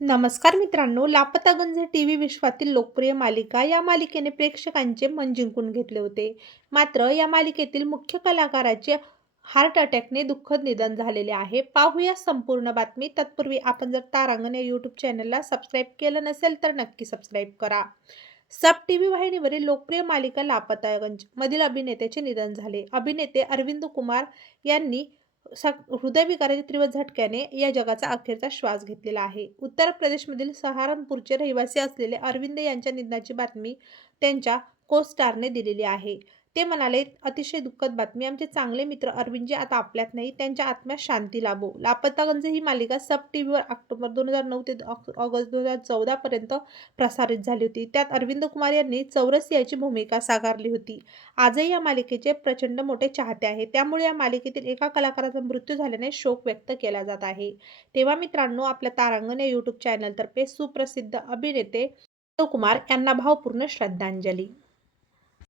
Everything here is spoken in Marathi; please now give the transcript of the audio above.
नमस्कार मित्रांनो, लापतागंज टीव्ही विश्वातील लोकप्रिय मालिका. या मालिकेने प्रेक्षकांचे मन जिंकून घेतले होते. मात्र या मालिकेतील मुख्य कलाकाराचे हार्ट अटॅकने दुःखद निधन झालेले आहे. पाहूया संपूर्ण बातमी. तत्पूर्वी आपण जर तारांगण या यूट्यूब चॅनलला सबस्क्राईब केलं नसेल तर नक्की सबस्क्राईब करा. सब टीव्ही वाहिनीवरील लोकप्रिय मालिका लापतागंज मधील अभिनेत्याचे निधन झाले. अभिनेते अरविंद कुमार यांनी हृदयविकाराच्या तीव्र झटक्याने या जगाचा अखेरचा श्वास घेतलेला आहे. उत्तर प्रदेशमधील सहारनपूरचे रहिवासी असलेले अरविंद यांच्या निधनाची बातमी त्यांच्या को-स्टारने दिलेली आहे. ते म्हणाले, "अतिशय दुःखद बातमी. आमचे चांगले मित्र अरविंदजी आता आपल्यात नाही. त्यांच्या आत्म्यास शांती लाभो." लापतागंज ही मालिका सब टीव्हीवर ऑक्टोबर 2009 ते ऑगस्ट 2014 पर्यंत प्रसारित झाली होती. त्यात अरविंद कुमार यांनी चौरसियाची भूमिका साकारली होती. आजही या मालिकेचे प्रचंड मोठे चाहते आहेत. त्यामुळे या मालिकेतील एका कलाकाराचा मृत्यू झाल्याने शोक व्यक्त केला जात आहे. तेव्हा मित्रांनो, आपल्या तारांगण या यूट्यूब चॅनलतर्फे सुप्रसिद्ध अभिनेते अरविंद कुमार यांना भावपूर्ण श्रद्धांजली.